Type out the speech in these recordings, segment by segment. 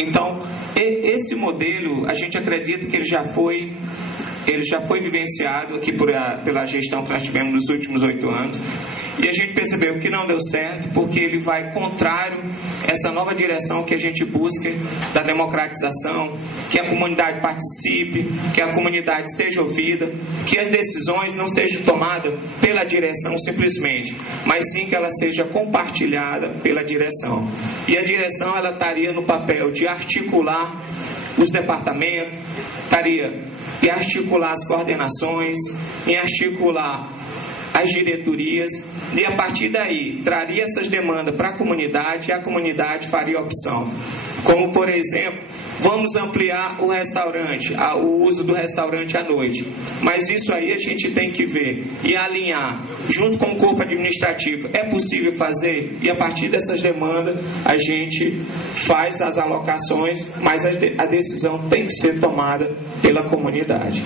Então, esse modelo, a gente acredita que ele já foi vivenciado aqui pela gestão que nós tivemos nos últimos 8 anos, e a gente percebeu que não deu certo porque ele vai contrário a essa nova direção que a gente busca da democratização, que a comunidade participe, que a comunidade seja ouvida, que as decisões não sejam tomadas pela direção simplesmente, mas sim que ela seja compartilhada pela direção. E a direção, ela estaria no papel de articular os departamentos, e articular as coordenações, e articular as diretorias, e a partir daí traria essas demandas para a comunidade, e a comunidade faria opção. Como, por exemplo, vamos ampliar o restaurante, o uso do restaurante à noite. Mas isso aí a gente tem que ver e alinhar junto com o corpo administrativo. É possível fazer? E a partir dessas demandas a gente faz as alocações, mas a decisão tem que ser tomada pela comunidade.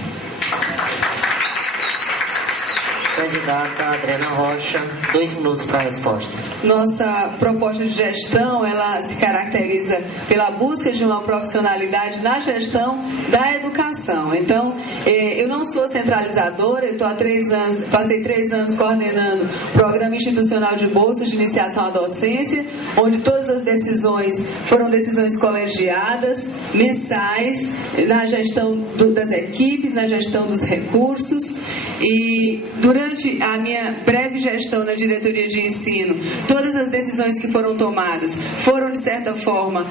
Candidata Adriana Rocha, 2 minutos para a resposta. Nossa proposta de gestão, ela se caracteriza pela busca de uma profissionalidade na gestão da educação. Então, eu não sou centralizadora, eu estou há 3 anos, passei 3 anos coordenando o Programa Institucional de Bolsas de Iniciação à Docência, onde todas as decisões foram decisões colegiadas, mensais, na gestão das equipes, na gestão dos recursos, e durante a minha breve gestão na diretoria de ensino, todas as decisões que foram tomadas foram de certa forma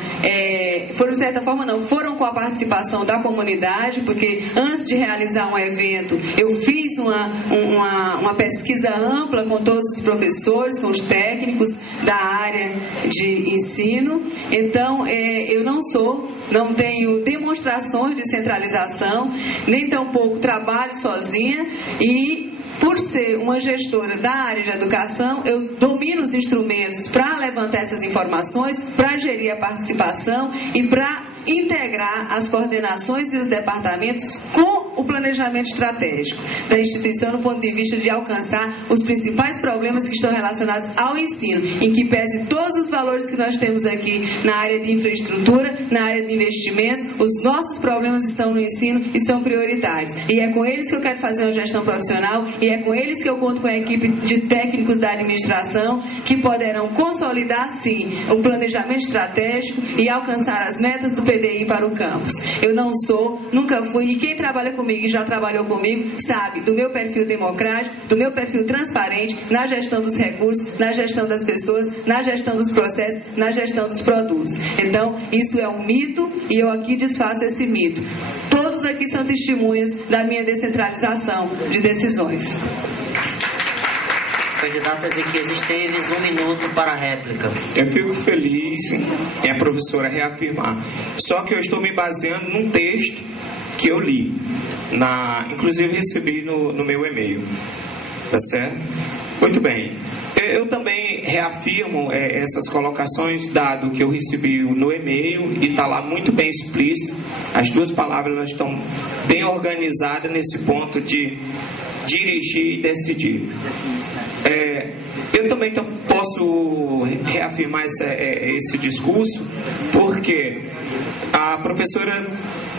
foram com a participação da comunidade, porque antes de realizar um evento eu fiz uma pesquisa ampla com todos os professores, com os técnicos da área de ensino. Então eu não tenho demonstrações de centralização, nem tampouco trabalho sozinha, e por ser uma gestora da área de educação, eu domino os instrumentos para levantar essas informações, para gerir a participação e para integrar as coordenações e os departamentos com o planejamento estratégico da instituição no ponto de vista de alcançar os principais problemas que estão relacionados ao ensino, em que pese todos os valores que nós temos aqui na área de infraestrutura, na área de investimentos, os nossos problemas estão no ensino e são prioritários. E é com eles que eu quero fazer uma gestão profissional, e é com eles que eu conto com a equipe de técnicos da administração que poderão consolidar, sim, um planejamento estratégico e alcançar as metas do PDI para o campus. Eu não sou, nunca fui, e quem trabalha comigo e já trabalhou comigo sabe do meu perfil democrático, do meu perfil transparente na gestão dos recursos, na gestão das pessoas, na gestão dos processos, na gestão dos produtos. Então, isso é um mito e eu aqui desfaço esse mito. Todos aqui são testemunhas da minha descentralização de decisões. Candidata Ezequias Esteves, 1 minuto para a réplica. Eu fico feliz em a professora reafirmar. Só que eu estou me baseando num texto que eu li, inclusive recebi no meu e-mail. Tá certo? Muito bem. Eu também reafirmo essas colocações, dado que eu recebi no e-mail e está lá muito bem explícito. As 2 palavras elas estão bem organizadas nesse ponto de dirigir e decidir. Eu também posso reafirmar esse discurso porque a professora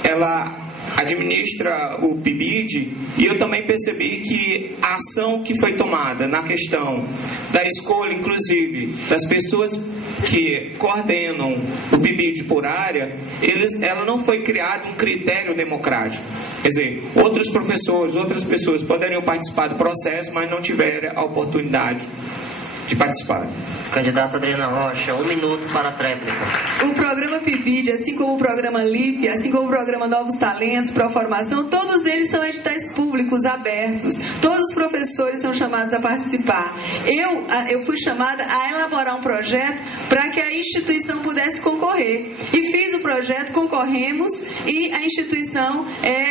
ela administra o PIBID, e eu também percebi que a ação que foi tomada na questão da escolha, inclusive, das pessoas que coordenam o PIBID por área, ela não foi criado um critério democrático. Quer dizer, outros professores, outras pessoas poderiam participar do processo, mas não tiveram a oportunidade de participar. Candidata Adriana Rocha, 1 minuto para a réplica. O programa PIBID, assim como o programa LIFE, assim como o programa Novos Talentos, Proformação, todos eles são editais públicos abertos. Todos os professores são chamados a participar. Eu fui chamada a elaborar um projeto para que a instituição pudesse concorrer. E fiz o projeto, concorremos, e a instituição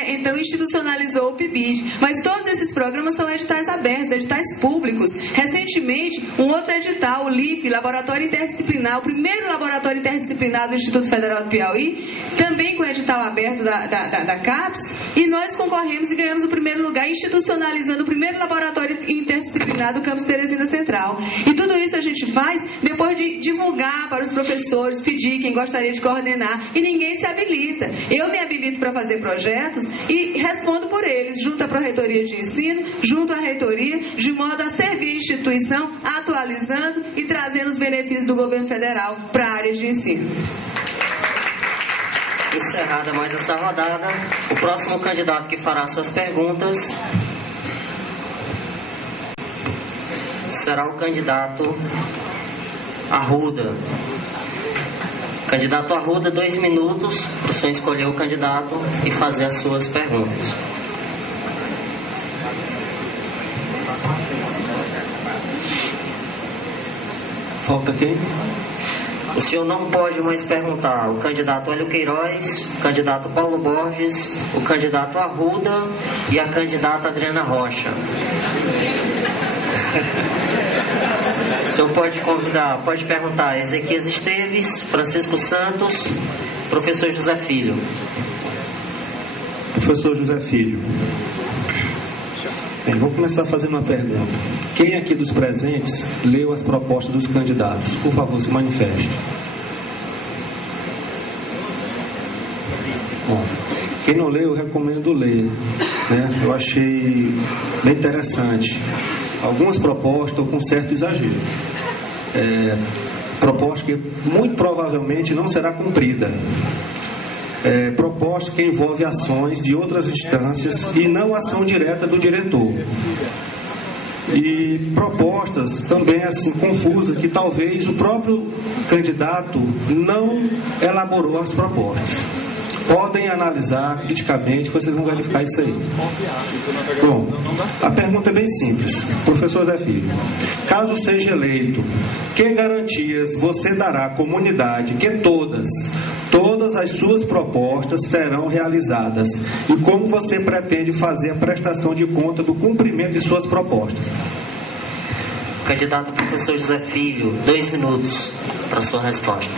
então institucionalizou o PIBID. Mas todos esses programas são editais abertos, editais públicos. Recentemente, um outro edital, o LIFE, Laboratório Interdisciplinar, o primeiro laboratório interdisciplinar do Instituto Federal do Piauí, também com edital aberto da CAPES, e nós concorremos e ganhamos o primeiro lugar, institucionalizando o primeiro laboratório interdisciplinar do campus Teresina Central. E tudo isso a gente faz depois de divulgar para os professores, pedir quem gostaria de coordenar, e ninguém se habilita. Eu me habilito para fazer projetos e respondo por eles, junto à Pró-Reitoria de Ensino, junto à Reitoria, de modo a servir a instituição, atualizando e trazendo os benefícios do governo federal para a área de ensino. Encerrada mais essa rodada, o próximo candidato que fará suas perguntas será o candidato Arruda. Candidato Arruda, 2 minutos para o senhor escolher o candidato e fazer as suas perguntas. Falta quem? O senhor não pode mais perguntar o candidato Hélio Queiroz, o candidato Paulo Borges, o candidato Arruda e a candidata Adriana Rocha. O senhor pode perguntar Ezequias Esteves, Francisco Santos, professor José Filho. Professor José Filho. Bem, vou começar fazendo uma pergunta. Quem aqui dos presentes leu as propostas dos candidatos? Por favor, se manifeste. Bom, quem não leu, eu recomendo ler, né? Eu achei bem interessante. Algumas propostas com certo exagero. Proposta que muito provavelmente não será cumprida. Proposta que envolve ações de outras instâncias e não ação direta do diretor. E propostas também assim confusas que talvez o próprio candidato não elaborou as propostas. Podem analisar criticamente, vocês vão verificar isso aí. Bom, a pergunta é bem simples. Professor Zé Filho, caso seja eleito, que garantias você dará à comunidade que todas as suas propostas serão realizadas? E como você pretende fazer a prestação de conta do cumprimento de suas propostas? Candidato professor José Filho, 2 minutos para sua resposta.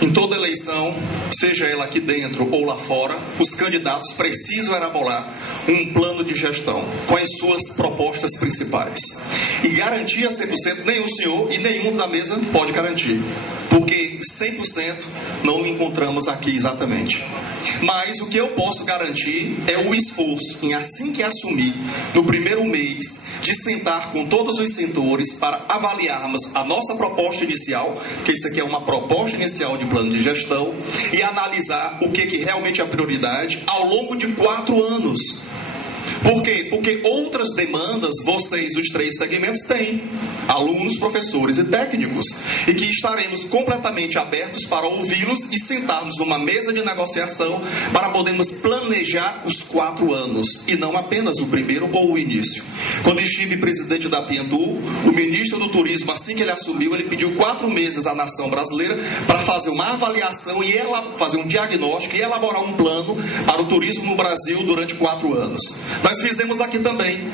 Em toda eleição, seja ela aqui dentro ou lá fora, os candidatos precisam elaborar um plano de gestão com as suas propostas principais. E garantir a 100%, nem o senhor e nenhum da mesa pode garantir, porque 100% não encontramos aqui exatamente. Mas o que eu posso garantir é o esforço em, assim que assumir, no primeiro mês, de sentar com todos os setores para avaliarmos a nossa proposta inicial, que isso aqui é uma proposta inicial de plano de gestão, e analisar o que realmente é a prioridade ao longo de 4 anos. Por quê? Porque outras demandas, vocês, os 3 segmentos, têm. Alunos, professores e técnicos. E que estaremos completamente abertos para ouvi-los e sentarmos numa mesa de negociação para podermos planejar os 4 anos. E não apenas o primeiro ou o início. Quando estive presidente da Pientu, o ministro do Turismo, assim que ele assumiu, ele pediu 4 meses à nação brasileira para fazer uma avaliação e fazer um diagnóstico e elaborar um plano para o turismo no Brasil durante 4 anos. Nós fizemos aqui também,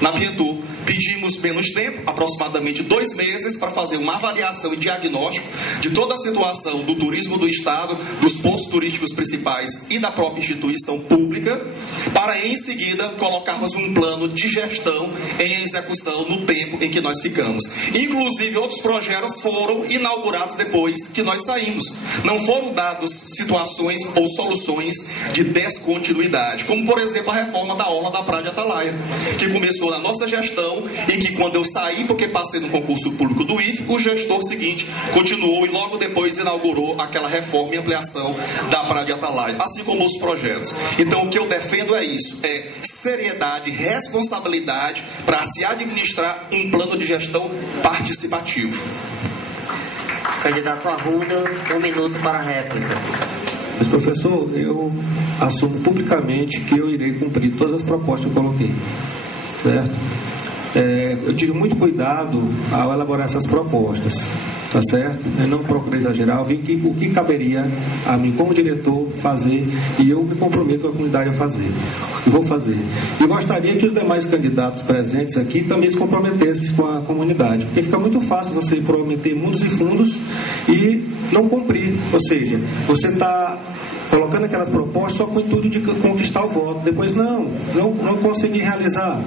na Pientu. Pedimos menos tempo, aproximadamente 2 meses, para fazer uma avaliação e diagnóstico de toda a situação do turismo do Estado, dos pontos turísticos principais e da própria instituição pública, para em seguida colocarmos um plano de gestão em execução no tempo em que nós ficamos. Inclusive, outros projetos foram inaugurados depois que nós saímos. Não foram dadas situações ou soluções de descontinuidade, como, por exemplo, a reforma da orla da Praia de Atalaia, que começou na nossa gestão e que quando eu saí, porque passei no concurso público do IFE, o gestor seguinte continuou e logo depois inaugurou aquela reforma e ampliação da Praia de Atalaia, assim como os projetos. Então o que eu defendo é isso, é seriedade, responsabilidade para se administrar um plano de gestão participativo. Candidato Arruda, 1 minuto para a réplica. Mas, professor, eu assumo publicamente que eu irei cumprir todas as propostas que eu coloquei, certo? Eu tive muito cuidado ao elaborar essas propostas, tá certo? Eu não procurei exagerar, eu vi o que caberia a mim como diretor fazer, e eu me comprometo com a comunidade a fazer. E vou fazer. E gostaria que os demais candidatos presentes aqui também se comprometessem com a comunidade, porque fica muito fácil você prometer mundos e fundos e não cumprir. Ou seja, você está colocando aquelas propostas só com o intuito de conquistar o voto. Depois não consegui realizar.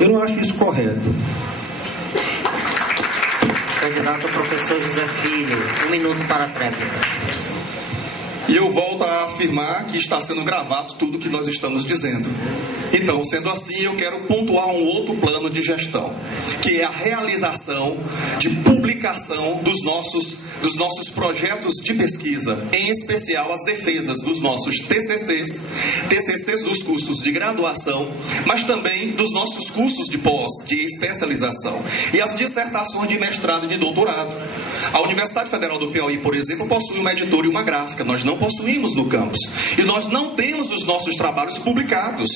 Eu não acho isso correto. Candidato professor José Filho, 1 minuto para a réplica. E eu volto a afirmar que está sendo gravado tudo que nós estamos dizendo. Então, sendo assim, eu quero pontuar um outro plano de gestão, que é a realização de publicação dos nossos projetos de pesquisa, em especial as defesas dos nossos TCCs dos cursos de graduação, mas também dos nossos cursos de pós, de especialização, e as dissertações de mestrado e de doutorado. A Universidade Federal do Piauí, por exemplo, possui uma editora e uma gráfica. Nós não possuímos no campus. E nós não temos os nossos trabalhos publicados.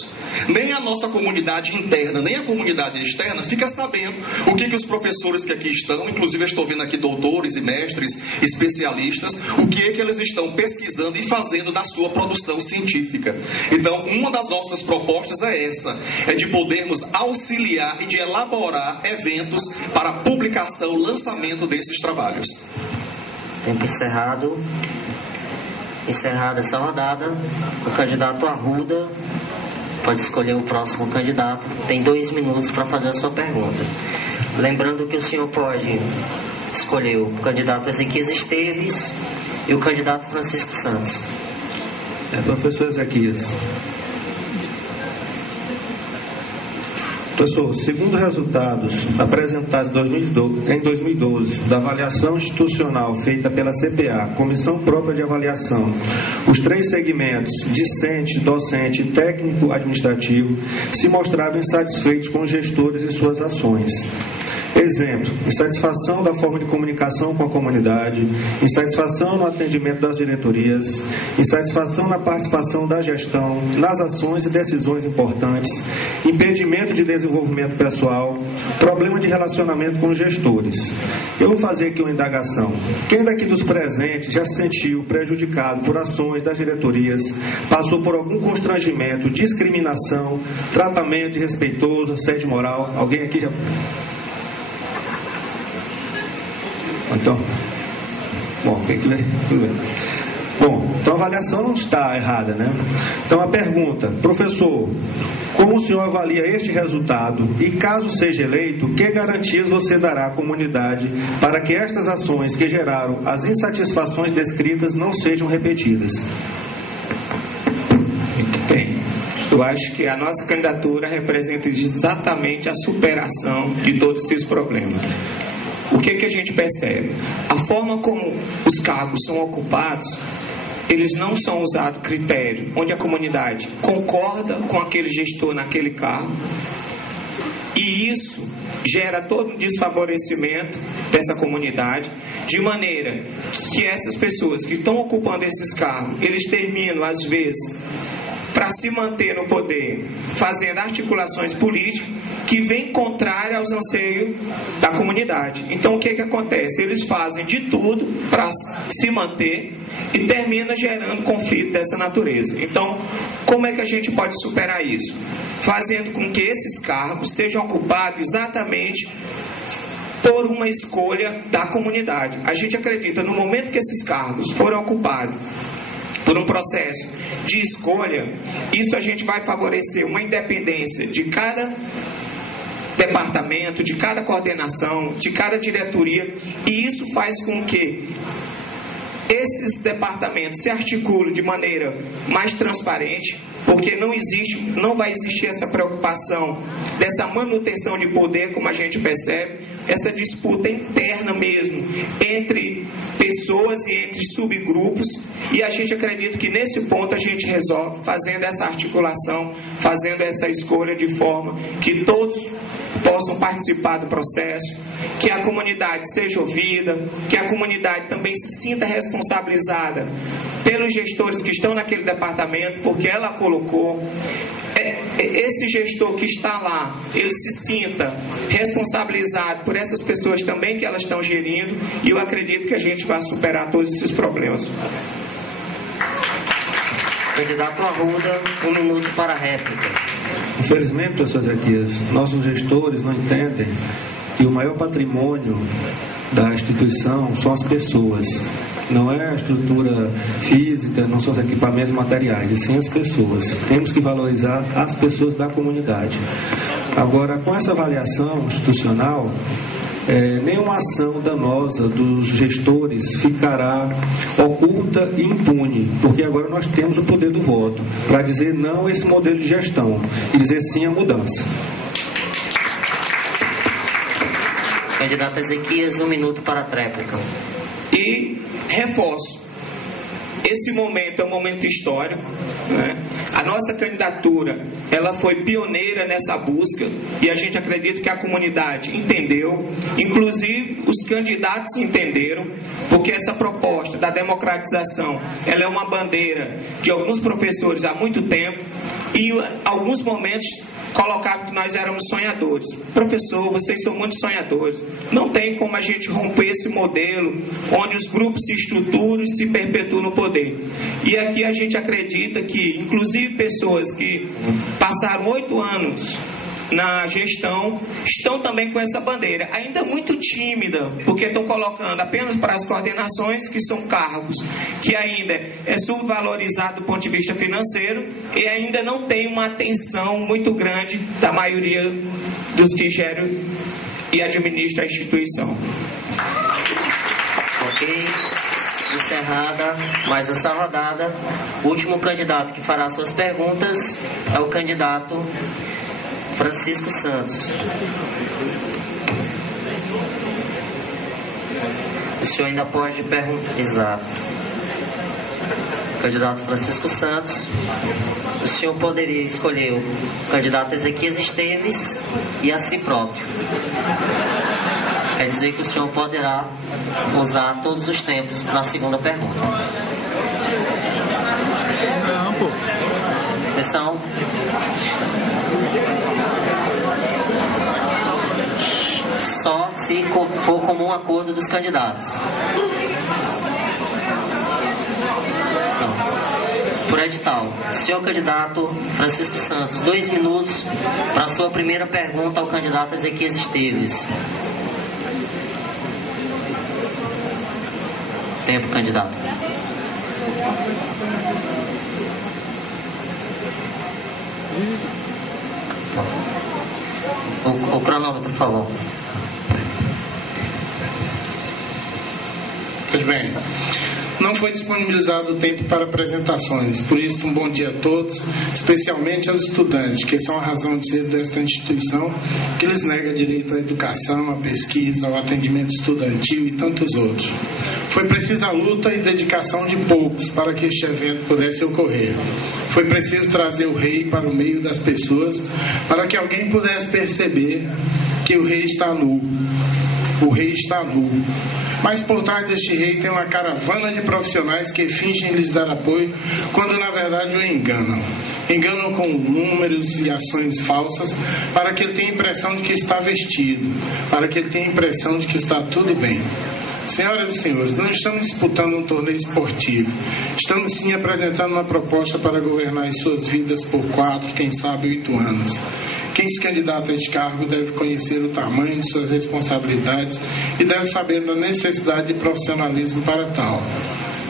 Nem a nossa comunidade interna, nem a comunidade externa fica sabendo o que os professores que aqui estão, inclusive eu estou vendo aqui doutores e mestres, especialistas, o que eles estão pesquisando e fazendo da sua produção científica. Então, uma das nossas propostas é essa, é de podermos auxiliar e de elaborar eventos para publicação, lançamento desses trabalhos. Tempo encerrado. Encerrada essa rodada, o candidato Arruda pode escolher o próximo candidato. Tem 2 minutos para fazer a sua pergunta. Lembrando que o senhor pode escolher o candidato Ezequias Esteves e o candidato Francisco Santos. Professor Ezequias. Professor, segundo resultados apresentados em 2012 da avaliação institucional feita pela CPA, Comissão Própria de Avaliação, os 3 segmentos, discente, docente e técnico-administrativo, se mostraram insatisfeitos com os gestores e suas ações. Exemplo, insatisfação da forma de comunicação com a comunidade, insatisfação no atendimento das diretorias, insatisfação na participação da gestão, nas ações e decisões importantes, impedimento de desenvolvimento pessoal, problema de relacionamento com os gestores. Eu vou fazer aqui uma indagação. Quem daqui dos presentes já se sentiu prejudicado por ações das diretorias, passou por algum constrangimento, discriminação, tratamento irrespeitoso, assédio moral? Alguém aqui já... Então, bom, quem tiver, tudo bem. Bom, então a avaliação não está errada, né? Então a pergunta, professor, como o senhor avalia este resultado e, caso seja eleito, que garantias você dará à comunidade para que estas ações que geraram as insatisfações descritas não sejam repetidas? Muito bem. Eu acho que a nossa candidatura representa exatamente a superação de todos esses problemas. O que a gente percebe? A forma como os cargos são ocupados, eles não são usados critério onde a comunidade concorda com aquele gestor naquele cargo, e isso gera todo um desfavorecimento dessa comunidade, de maneira que essas pessoas que estão ocupando esses cargos, eles terminam às vezes para se manter no poder, fazendo articulações políticas que vêm contrárias aos anseios da comunidade. Então, o que acontece? Eles fazem de tudo para se manter e termina gerando conflito dessa natureza. Então, como é que a gente pode superar isso? Fazendo com que esses cargos sejam ocupados exatamente por uma escolha da comunidade. A gente acredita, no momento que esses cargos foram ocupados por um processo de escolha, isso a gente vai favorecer uma independência de cada departamento, de cada coordenação, de cada diretoria, e isso faz com que esses departamentos se articulem de maneira mais transparente, porque não vai existir essa preocupação dessa manutenção de poder, como a gente percebe, essa disputa interna mesmo entre pessoas e entre subgrupos, e a gente acredita que nesse ponto a gente resolve fazendo essa articulação, fazendo essa escolha de forma que todos possam participar do processo, que a comunidade seja ouvida, que a comunidade também se sinta responsabilizada pelos gestores que estão naquele departamento, porque ela colocou. Esse gestor que está lá, ele se sinta responsabilizado por essas pessoas também que elas estão gerindo, e eu acredito que a gente vai superar todos esses problemas. Candidato Arruda, 1 minuto para a réplica. Infelizmente, professor Ezequias, nossos gestores não entendem que o maior patrimônio da instituição são as pessoas. Não é a estrutura física, não são os equipamentos materiais, e sim as pessoas. Temos que valorizar as pessoas da comunidade. Agora, com essa avaliação institucional, nenhuma ação danosa dos gestores ficará oculta e impune, porque agora nós temos o poder do voto para dizer não a esse modelo de gestão e dizer sim à mudança. Candidato Ezequias, 1 minuto para a tréplica. E reforço, esse momento é um momento histórico, né? A nossa candidatura, ela foi pioneira nessa busca e a gente acredita que a comunidade entendeu, inclusive os candidatos entenderam, porque essa proposta da democratização, ela é uma bandeira de alguns professores há muito tempo e em alguns momentos colocavam que nós éramos sonhadores. Professor, vocês são muito sonhadores. Não tem como a gente romper esse modelo onde os grupos se estruturam e se perpetuam no poder. E aqui a gente acredita que, inclusive, pessoas que passaram 8 anos na gestão estão também com essa bandeira, ainda muito tímida, porque estão colocando apenas para as coordenações, que são cargos que ainda é subvalorizado do ponto de vista financeiro e ainda não tem uma atenção muito grande da maioria dos que geram e administram a instituição. Ok. Encerrada mais essa rodada, o último candidato que fará suas perguntas é o candidato Francisco Santos. O senhor ainda pode perguntar. Exato. Candidato Francisco Santos. O senhor poderia escolher o candidato Ezequias Esteves e a si próprio. Quer dizer que o senhor poderá usar todos os tempos na segunda pergunta. Atenção. Só se for comum acordo dos candidatos. Então, por edital, senhor candidato Francisco Santos, 2 minutos para a sua primeira pergunta ao candidato Ezequias Esteves. Tempo, candidato. O cronômetro, por favor. Pois bem, não foi disponibilizado o tempo para apresentações, por isso um bom dia a todos, especialmente aos estudantes, que são a razão de ser desta instituição, que lhes nega direito à educação, à pesquisa, ao atendimento estudantil e tantos outros. Foi precisa a luta e dedicação de poucos para que este evento pudesse ocorrer. Foi preciso trazer o rei para o meio das pessoas, para que alguém pudesse perceber que o rei está nu. O rei está nu. Mas por trás deste rei tem uma caravana de profissionais que fingem lhes dar apoio, quando na verdade o enganam. Enganam com números e ações falsas, para que ele tenha a impressão de que está vestido, para que ele tenha a impressão de que está tudo bem. Senhoras e senhores, não estamos disputando um torneio esportivo. Estamos sim apresentando uma proposta para governar as suas vidas por 4, quem sabe 8 anos. Quem se candidata a este cargo deve conhecer o tamanho de suas responsabilidades e deve saber da necessidade de profissionalismo para tal.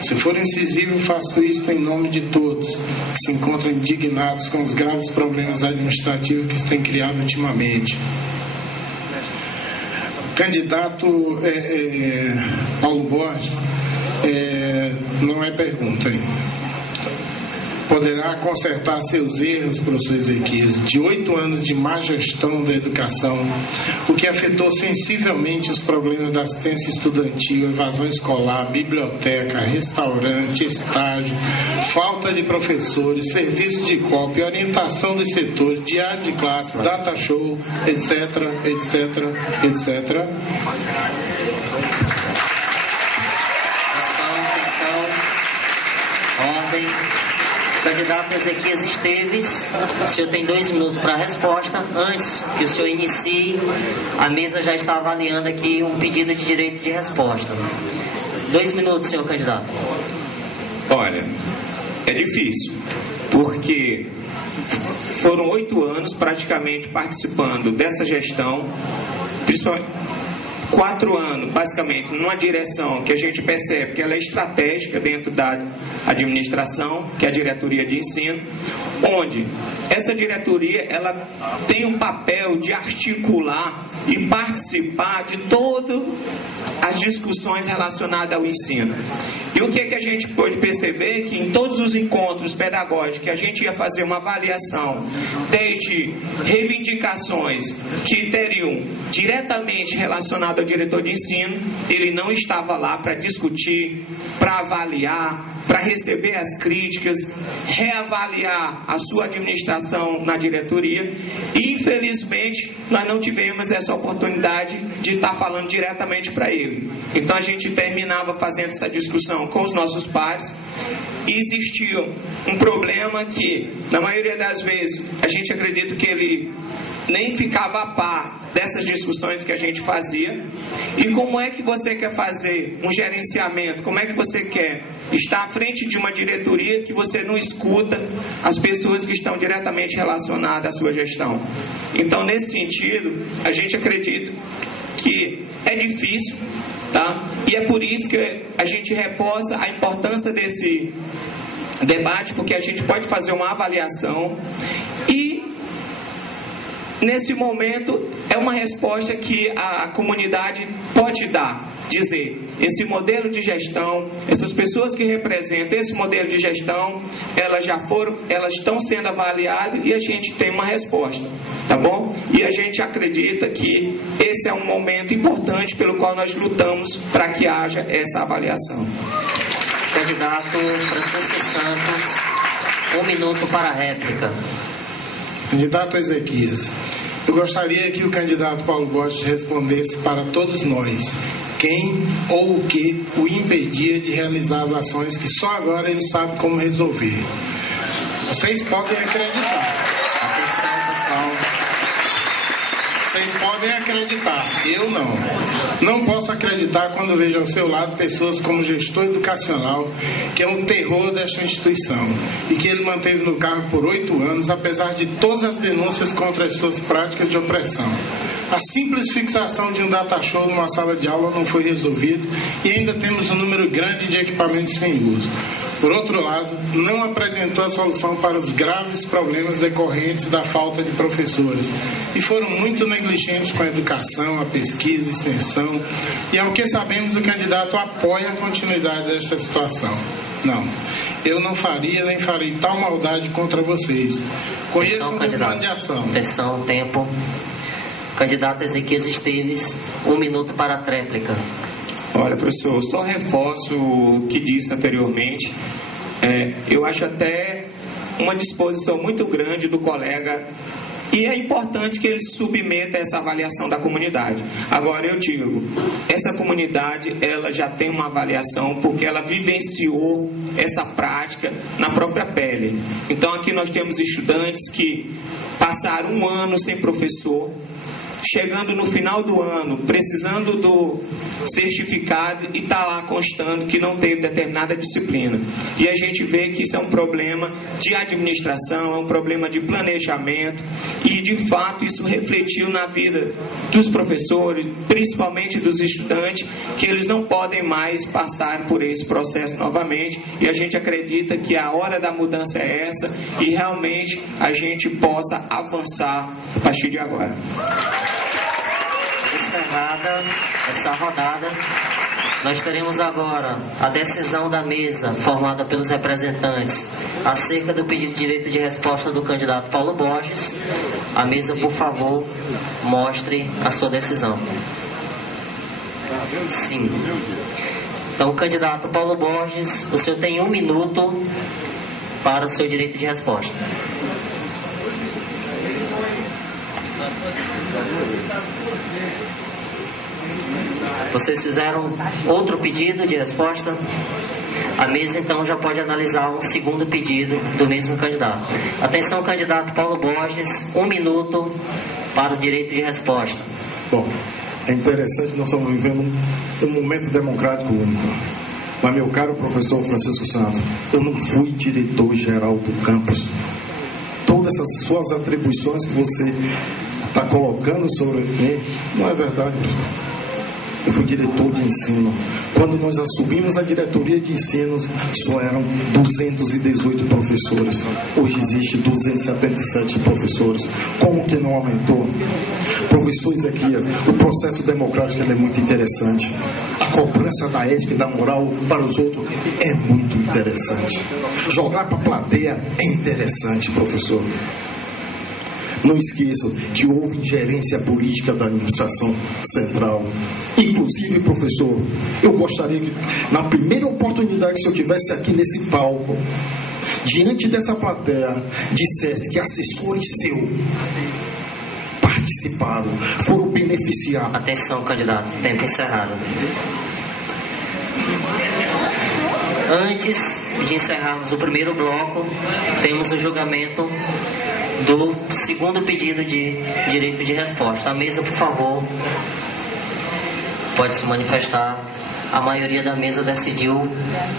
Se for incisivo, faço isto em nome de todos que se encontram indignados com os graves problemas administrativos que se têm criado ultimamente. Candidato Paulo Borges, não é pergunta ainda. Poderá consertar seus erros, professor Ezequias, de 8 anos de má gestão da educação, o que afetou sensivelmente os problemas da assistência estudantil, evasão escolar, biblioteca, restaurante, estágio, falta de professores, serviço de cópia, orientação dos setores, diário de classe, data show, etc, etc, etc. Ordem. Candidato Ezequias Esteves, o senhor tem 2 minutos para a resposta. Antes que o senhor inicie, a mesa já está avaliando aqui um pedido de direito de resposta. 2 minutos, senhor candidato. Olha, é difícil, porque foram 8 anos praticamente participando dessa gestão, 4 anos, basicamente, numa direção que a gente percebe que ela é estratégica dentro da administração, que é a diretoria de ensino, onde essa diretoria ela tem um papel de articular e participar de todas as discussões relacionadas ao ensino. E o que a gente pôde perceber? Que em todos os encontros pedagógicos que a gente ia fazer uma avaliação, desde reivindicações que teriam diretamente relacionado ao diretor de ensino, ele não estava lá para discutir, para avaliar, para receber as críticas, reavaliar a sua administração na diretoria. E infelizmente nós não tivemos essa oportunidade de estar falando diretamente para ele. Então a gente terminava fazendo essa discussão com os nossos pares. E existia um problema que, na maioria das vezes, a gente acredita que ele nem ficava a par dessas discussões que a gente fazia. E como é que você quer fazer um gerenciamento? Como é que você quer estar à frente de uma diretoria que você não escuta as pessoas que estão diretamente relacionadas à sua gestão? Então, nesse sentido, a gente acredita que é difícil, tá? E é por isso que a gente reforça a importância desse debate, porque a gente pode fazer uma avaliação e nesse momento é uma resposta que a comunidade pode dar, dizer, esse modelo de gestão, essas pessoas que representam esse modelo de gestão, elas estão sendo avaliadas e a gente tem uma resposta, tá bom? E a gente acredita que esse é um momento importante pelo qual nós lutamos para que haja essa avaliação. Candidato Francisco Santos, 1 minuto para a réplica. Candidato Ezequias, eu gostaria que o candidato Paulo Borges respondesse para todos nós quem ou o que o impedia de realizar as ações que só agora ele sabe como resolver. Vocês podem acreditar. Atenção, pessoal. Vocês podem acreditar, eu não. Não posso acreditar quando vejo ao seu lado pessoas como gestor educacional, que é um terror desta instituição, e que ele manteve no cargo por 8 anos, apesar de todas as denúncias contra as suas práticas de opressão. A simples fixação de um data show numa sala de aula não foi resolvida e ainda temos um número grande de equipamentos sem uso. Por outro lado, não apresentou a solução para os graves problemas decorrentes da falta de professores e foram muito negligentes com a educação, a pesquisa, a extensão, e ao que sabemos o candidato apoia a continuidade desta situação. Não, eu não faria nem farei tal maldade contra vocês. Conheço um plano de ação. Atenção, tempo. Candidato Ezequias Esteves, 1 minuto para a tréplica. Olha, professor, só reforço o que disse anteriormente. Eu acho até uma disposição muito grande do colega e é importante que ele submeta essa avaliação da comunidade. Agora, eu digo, essa comunidade, ela já tem uma avaliação porque ela vivenciou essa prática na própria pele. Então, aqui nós temos estudantes que passaram 1 ano sem professor, chegando no final do ano, precisando do certificado e está lá constando que não teve determinada disciplina. E a gente vê que isso é um problema de administração, é um problema de planejamento e, de fato, isso refletiu na vida dos professores, principalmente dos estudantes, que eles não podem mais passar por esse processo novamente e a gente acredita que a hora da mudança é essa e realmente a gente possa avançar a partir de agora. Encerrada essa rodada, nós teremos agora a decisão da mesa formada pelos representantes acerca do pedido de direito de resposta do candidato Paulo Borges. A mesa, por favor, mostre a sua decisão. Sim. Então, candidato Paulo Borges, o senhor tem 1 minuto para o seu direito de resposta. Vocês fizeram outro pedido de resposta? A mesa, então, já pode analisar um segundo pedido do mesmo candidato. Atenção, candidato Paulo Borges, 1 minuto para o direito de resposta. Bom, é interessante que nós estamos vivendo um momento democrático único. Mas, meu caro professor Francisco Santos, eu não fui diretor-geral do campus. Todas essas suas atribuições que você está colocando sobre mim, não é verdade. Eu fui diretor de ensino. Quando nós assumimos a diretoria de ensino, só eram 218 professores. Hoje existe 277 professores. Como que não aumentou? Professor Ezequias, o processo democrático é muito interessante. A cobrança da ética e da moral para os outros é muito interessante. Jogar para a plateia é interessante, professor. Não esqueçam que houve ingerência política da administração central. Inclusive, professor, eu gostaria que, na primeira oportunidade, se eu estivesse aqui nesse palco, diante dessa plateia, dissesse que assessores seus participaram, foram beneficiados. Atenção, candidato, tempo encerrado. Antes de encerrarmos o primeiro bloco, temos o julgamento do segundo pedido de direito de resposta. A mesa, por favor, pode se manifestar. A maioria da mesa decidiu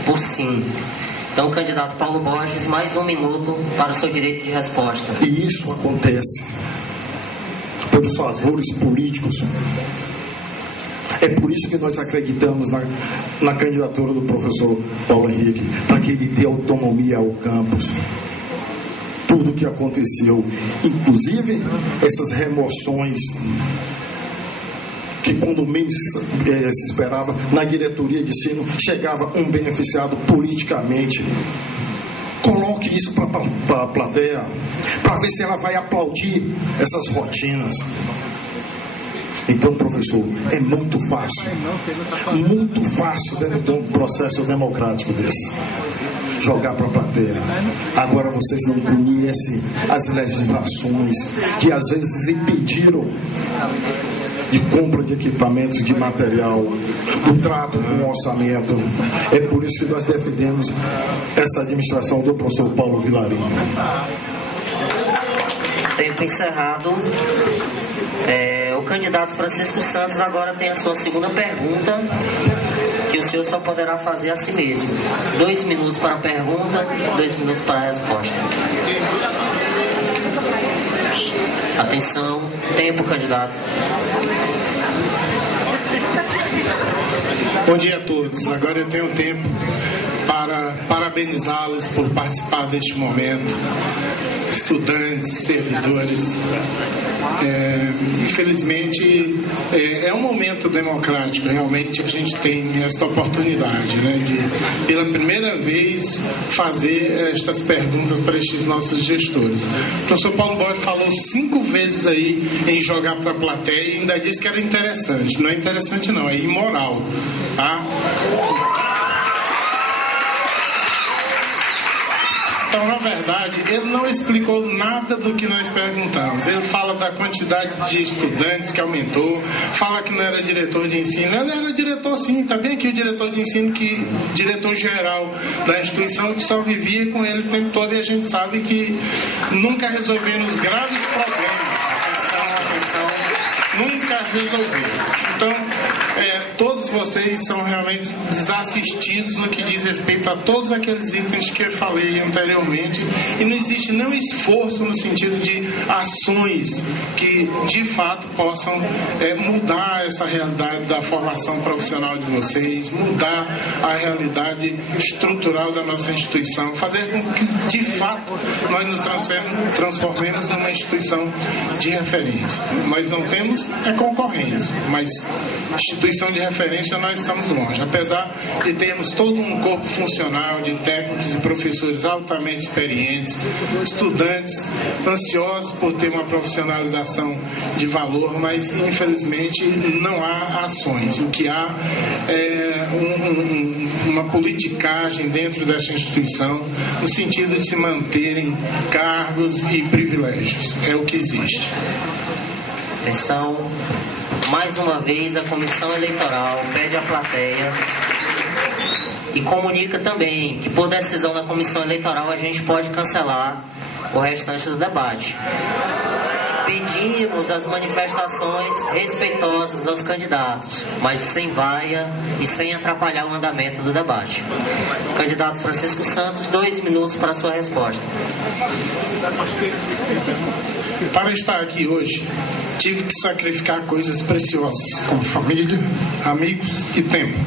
por sim. Então, candidato Paulo Borges, mais 1 minuto para o seu direito de resposta. E isso acontece pelos favores políticos. É por isso que nós acreditamos na candidatura do professor Paulo Henrique, para que ele dê autonomia ao campus. Tudo o que aconteceu, inclusive essas remoções que quando menos se esperava, na diretoria de ensino chegava um beneficiado politicamente. Coloque isso para a plateia, para ver se ela vai aplaudir essas rotinas. Então, professor, é muito fácil dentro de um processo democrático desse, jogar para a plateia. Agora vocês não conhecem as legislações que às vezes impediram de compra de equipamentos, de material, do trato com o orçamento. É por isso que nós defendemos essa administração do professor Paulo Vilarim. Tempo encerrado. O candidato Francisco Santos agora tem a sua segunda pergunta, que o senhor só poderá fazer a si mesmo. 2 minutos para a pergunta, 2 minutos para a resposta. Atenção, tempo, candidato. Bom dia a todos. Agora eu tenho tempo para parabenizá-los por participar deste momento. Estudantes, servidores. Infelizmente, é um momento democrático, realmente, que a gente tem esta oportunidade, né, de, pela primeira vez, fazer estas perguntas para estes nossos gestores. O professor Paulo Borges falou 5 vezes aí em jogar para a plateia e ainda disse que era interessante. Não é interessante não, é imoral, tá? Então, na verdade, ele não explicou nada do que nós perguntamos. Ele fala da quantidade de estudantes que aumentou, fala que não era diretor de ensino. Ele era diretor sim, está bem aqui o diretor de ensino, diretor-geral da instituição, que só vivia com ele o tempo todo, e a gente sabe que nunca resolvemos graves problemas. Atenção, nunca resolveu. Então, todos vocês são realmente desassistidos no que diz respeito a todos aqueles itens que eu falei anteriormente, e não existe nenhum esforço no sentido de ações que de fato possam mudar essa realidade da formação profissional de vocês, mudar a realidade estrutural da nossa instituição, fazer com que de fato nós nos transformemos numa instituição de referência. Nós não temos concorrência, mas instituição de referência nós estamos longe, apesar de termos todo um corpo funcional de técnicos e professores altamente experientes, estudantes ansiosos por ter uma profissionalização de valor, mas infelizmente não há ações. O que há é uma politicagem dentro desta instituição no sentido de se manterem cargos e privilégios. É o que existe. Atenção. Mais uma vez, a Comissão Eleitoral pede à plateia e comunica também que, por decisão da Comissão Eleitoral, a gente pode cancelar o restante do debate. pedimos as manifestações respeitosas aos candidatos, mas sem vaia e sem atrapalhar o andamento do debate. Candidato Francisco Santos, 2 minutos para a sua resposta. Para estar aqui hoje, tive que sacrificar coisas preciosas, como família, amigos e tempo.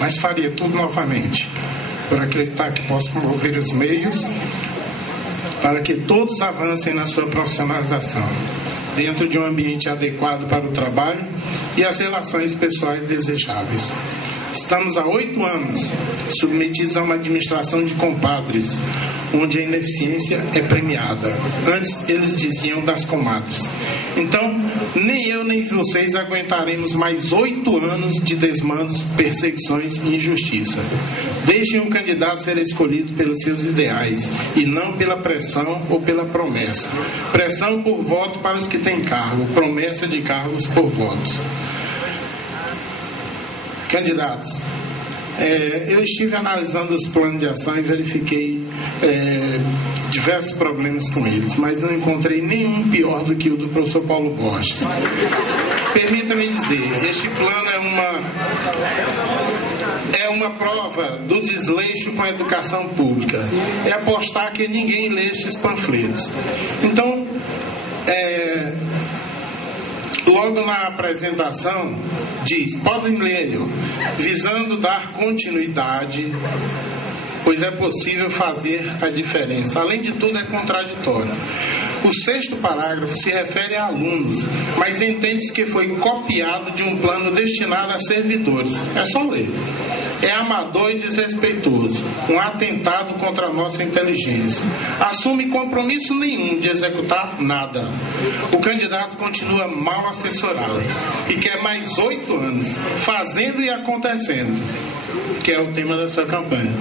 Mas faria tudo novamente, por acreditar que posso promover os meios para que todos avancem na sua profissionalização, dentro de um ambiente adequado para o trabalho e as relações pessoais desejáveis. Estamos há 8 anos submetidos a uma administração de compadres, onde a ineficiência é premiada. Antes eles diziam das comadres. Então, nem eu nem vocês aguentaremos mais 8 anos de desmandos, perseguições e injustiça. Deixem o candidato ser escolhido pelos seus ideais e não pela pressão ou pela promessa. Pressão por voto para os que têm cargo, promessa de cargos por votos. Candidatos, eu estive analisando os planos de ação e verifiquei diversos problemas com eles, mas não encontrei nenhum pior do que o do professor Paulo Borges. Permita-me dizer, este plano é uma prova do desleixo com a educação pública. É apostar que ninguém lê estes panfletos. Então, logo na apresentação, diz, podem ler, visando dar continuidade, pois é possível fazer a diferença. Além de tudo, é contraditório. O 6º parágrafo se refere a alunos, mas entende-se que foi copiado de um plano destinado a servidores. É só ler. É amador e desrespeitoso, um atentado contra a nossa inteligência. Assume compromisso nenhum de executar nada. O candidato continua mal assessorado e quer mais 8 anos, fazendo e acontecendo, que é o tema da sua campanha.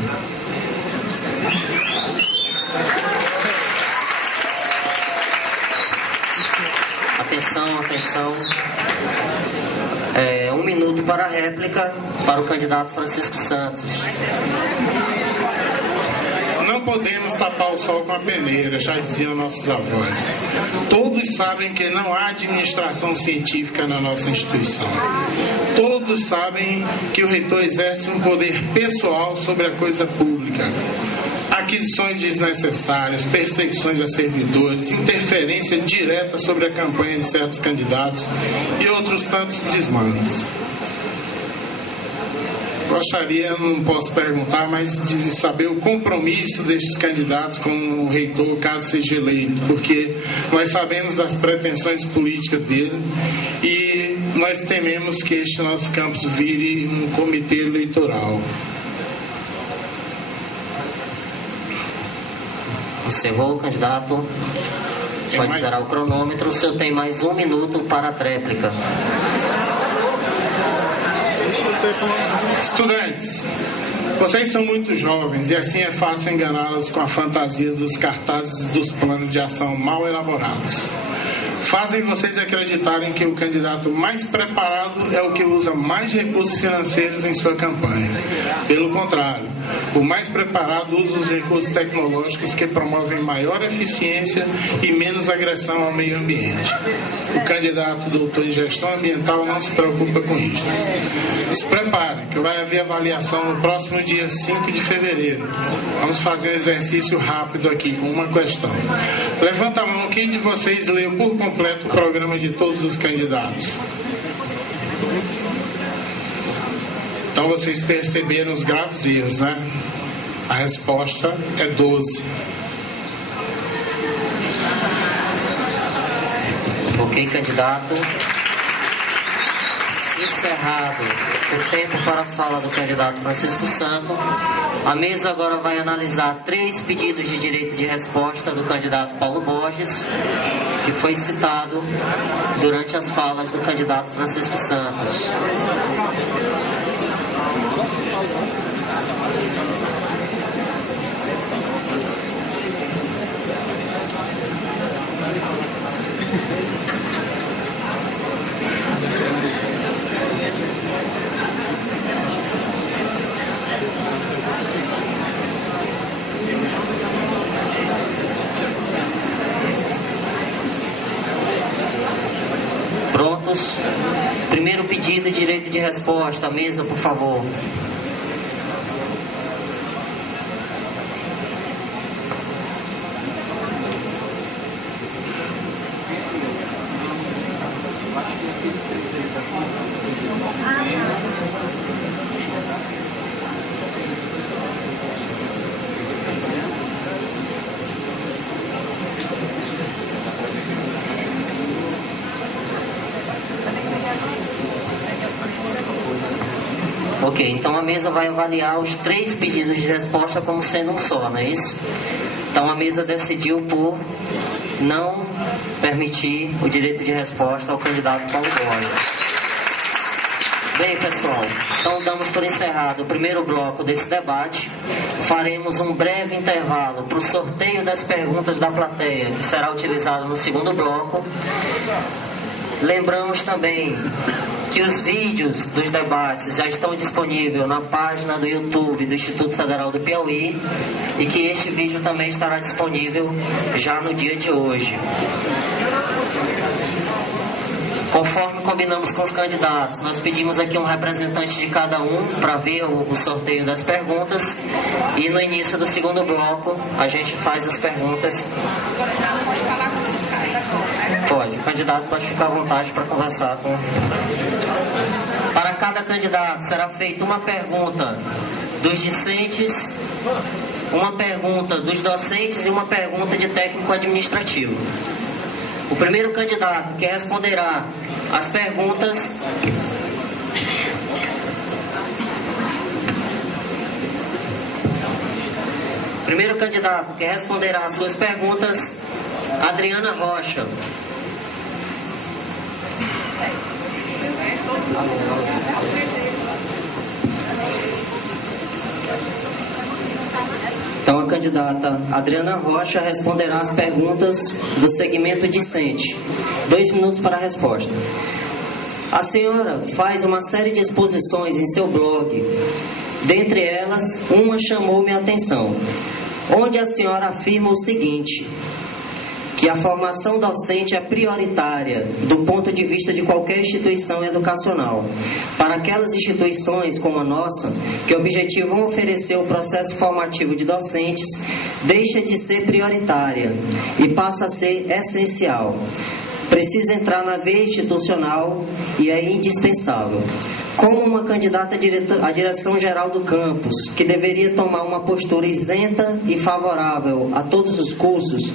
Atenção. 1 minuto para a réplica para o candidato Francisco Santos. Não podemos tapar o sol com a peneira, já diziam nossos avós. Todos sabem que não há administração científica na nossa instituição. Todos sabem que o reitor exerce um poder pessoal sobre a coisa pública. Aquisições desnecessárias, perseguições a servidores, interferência direta sobre a campanha de certos candidatos e outros tantos desmandos. Gostaria, não posso perguntar, mas de saber o compromisso destes candidatos com o reitor, caso seja eleito, porque nós sabemos das pretensões políticas dele e nós tememos que este nosso campus vire um comitê eleitoral. Encerrou o candidato. Pode zerar o cronômetro. O senhor tem mais 1 minuto para a tréplica. Estudantes, vocês são muito jovens e assim é fácil enganá-los com a fantasia dos cartazes dos planos de ação mal elaborados. Fazem vocês acreditarem que o candidato mais preparado é o que usa mais recursos financeiros em sua campanha. Pelo contrário, o mais preparado usa os recursos tecnológicos que promovem maior eficiência e menos agressão ao meio ambiente. O candidato doutor em gestão ambiental não se preocupa com isso. Se preparem, que vai haver avaliação no próximo dia 5 de fevereiro. Vamos fazer um exercício rápido aqui com uma questão. Levanta a mão, quem de vocês leu por completo o programa de todos os candidatos? Então vocês perceberam os graves erros, né? A resposta é 12. Ok, candidato. Encerrado o tempo para a fala do candidato Francisco Santos. A mesa agora vai analisar 3 pedidos de direito de resposta do candidato Paulo Borges, que foi citado durante as falas do candidato Francisco Santos. minutos. Primeiro pedido, direito de resposta. Mesa, por favor. Ok, então a mesa vai avaliar os 3 pedidos de resposta como sendo um só, não é isso? Então a mesa decidiu por não permitir o direito de resposta ao candidato Paulo Borges. Bem, pessoal, então damos por encerrado o primeiro bloco desse debate. Faremos um breve intervalo para o sorteio das perguntas da plateia, que será utilizado no segundo bloco. Lembramos também que os vídeos dos debates já estão disponíveis na página do YouTube do Instituto Federal do Piauí e que este vídeo também estará disponível já no dia de hoje. Conforme combinamos com os candidatos, nós pedimos aqui um representante de cada um para ver o sorteio das perguntas e no início do segundo bloco a gente faz as perguntas. Pode, o candidato pode ficar à vontade para conversar com... Para cada candidato será feita uma pergunta dos discentes, uma pergunta dos docentes e uma pergunta de técnico administrativo. O primeiro candidato que responderá as perguntas às suas perguntas, Adriana Rocha. Então a candidata Adriana Rocha responderá as perguntas do segmento discente. 2 minutos para a resposta. A senhora faz uma série de exposições em seu blog. Dentre elas, uma chamou minha atenção, onde a senhora afirma o seguinte: que a formação docente é prioritária do ponto de vista de qualquer instituição educacional. Para aquelas instituições como a nossa, que objetivam oferecer o processo formativo de docentes, deixa de ser prioritária e passa a ser essencial. Precisa entrar na veia institucional e é indispensável. Como uma candidata à direção-geral do campus, que deveria tomar uma postura isenta e favorável a todos os cursos,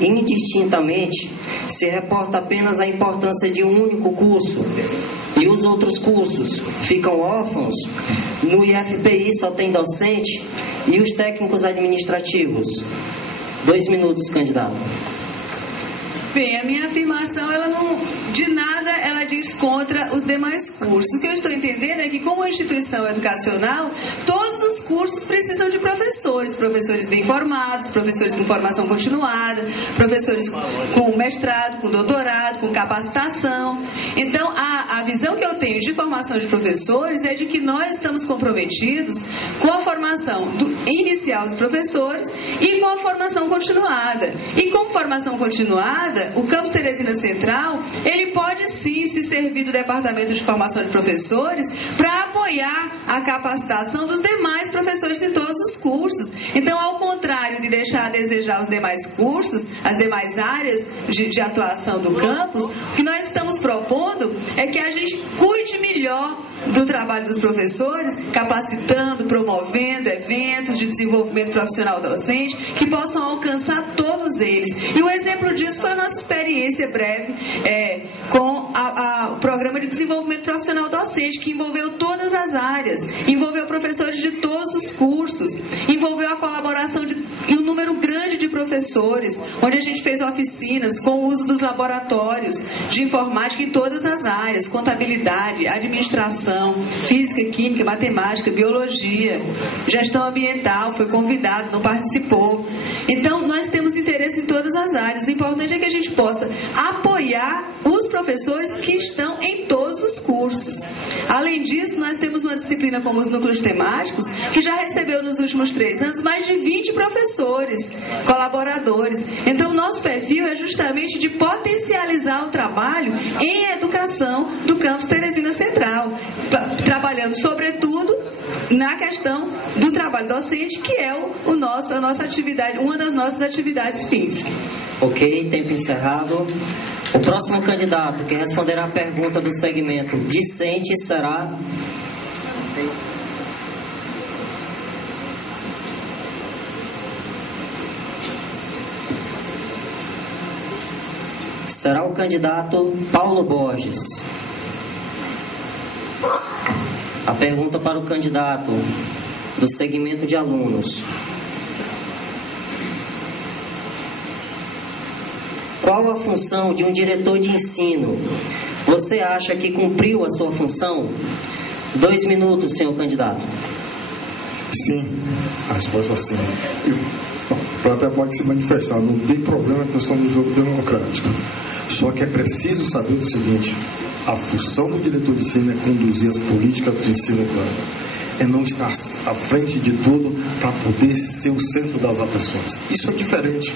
indistintamente, se reporta apenas à importância de um único curso e os outros cursos ficam órfãos, no IFPI só tem docente e os técnicos administrativos. 2 minutos, candidato. Bem, a minha afirmação, ela não, de nada, ela diz contra os demais cursos. O que eu estou entendendo é que, como instituição educacional, todos os cursos precisam de professores bem formados, professores com formação continuada, professores com mestrado, com doutorado, com capacitação. Então, a visão que eu tenho de formação de professores é de que nós estamos comprometidos com a formação inicial dos professores e com a formação continuada. E como formação continuada, o Campus Teresina Central, ele pode sim se servir do Departamento de Formação de Professores para apoiar a capacitação dos demais professores em todos os cursos. Então, ao contrário de deixar a desejar os demais cursos, as demais áreas de atuação do campus, o que nós estamos propondo é que a gente cuide melhor do trabalho dos professores, capacitando, promovendo eventos de desenvolvimento profissional docente que possam alcançar todos eles. E um exemplo disso foi a nossa experiência breve com o Programa de Desenvolvimento Profissional Docente, que envolveu todas as áreas, envolveu professores de todos os cursos, envolveu a colaboração de um número grande de professores, onde a gente fez oficinas com o uso dos laboratórios de informática em todas as áreas, contabilidade, administração, física, química, matemática, biologia, gestão ambiental, foi convidado, não participou. Então, nós temos interesse em todas as áreas. O importante é que a gente possa apoiar os professores que estão em todos os cursos. Além disso, nós temos uma disciplina como os núcleos temáticos, que já recebeu nos últimos 3 anos mais de 20 professores, colaboradores. Então, o nosso perfil é justamente de potencializar o trabalho em educação do campus Teresina Central, trabalhando, sobretudo, na questão do trabalho docente, que é a nossa atividade, uma das nossas atividades fins. Ok, tempo encerrado. O próximo candidato que responderá a pergunta do segmento discente será... será o candidato Paulo Borges. A pergunta para o candidato do segmento de alunos: qual a função de um diretor de ensino? Você acha que cumpriu a sua função? 2 minutos, senhor candidato. Sim, a resposta é sim. O plateia pode se manifestar, não tem problema que nós estamos no jogo democrático. Só que é preciso saber o seguinte: a função do diretor de ensino é conduzir as políticas do ensino plano. É não estar à frente de tudo para poder ser o centro das atenções. Isso é diferente.